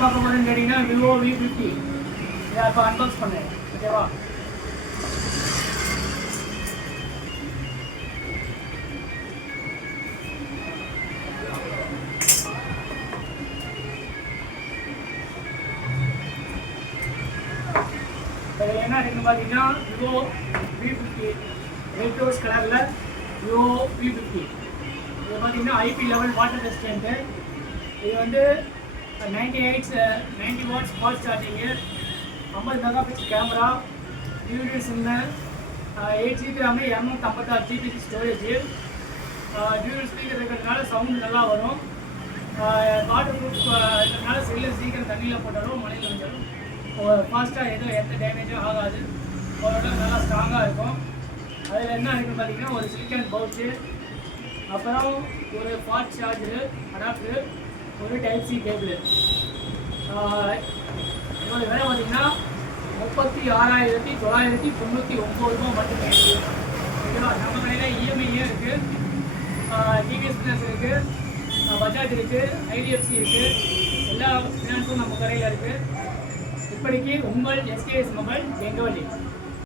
பார்க்க போகிறேன்னு கேட்டிங்கன்னா விவோ V50 இதை இப்போ அன்பாக்ஸ் பண்ணேன். ஓகேவா? இதில் என்ன இருக்குன்னு பார்த்தீங்கன்னா விவோ V50 ரெட் ரோஸ் கலரில் விவோ V50. இது பார்த்தீங்கன்னா IP லெவல் வாட்டர் ரெசிஸ்டன்ட்டு. இது வந்து 90 watts fast charging, 50 mega pixel camera, dual SIM, 8 GB RAM, 256 GB storage, dual speaker இருக்கிறதுனால சவுண்டு நல்லா வரும். வாட்டர் ப்ரூஃப் இருக்கிறதுனால செல்லு சீக்கிரம் தண்ணியில் போட்டாலும் மழையில் வந்தாலும் ஃபாஸ்ட்டாக எந்த டேமேஜும் ஆகாது. ஓரளவு நல்லா ஸ்ட்ராங்காக இருக்கும். அதில் என்ன இருக்குன்னு பார்த்தீங்கன்னா ஒரு சிலிக்கான் பவுச்சு, அப்புறம் ஒரு ஃபாஸ்ட் சார்ஜரு அடாப்டரு, ஒரு டைப்-C கேபிள். இதோட விலை பார்த்தீங்கன்னா 36,999 ரூபா மட்டுமே. ஓகேவா? நம்ம கடையில் EMI இருக்குது, TVS ஃபினான்ஸ் இருக்குது, பஜாஜ் இருக்குது, IDFC இருக்குது. எல்லா ஃபினான்ஸும் நம்ம கடையில் இருக்குது. இப்படிக்கு உங்கள் SKS மொபைல் எங்கவள்ளி.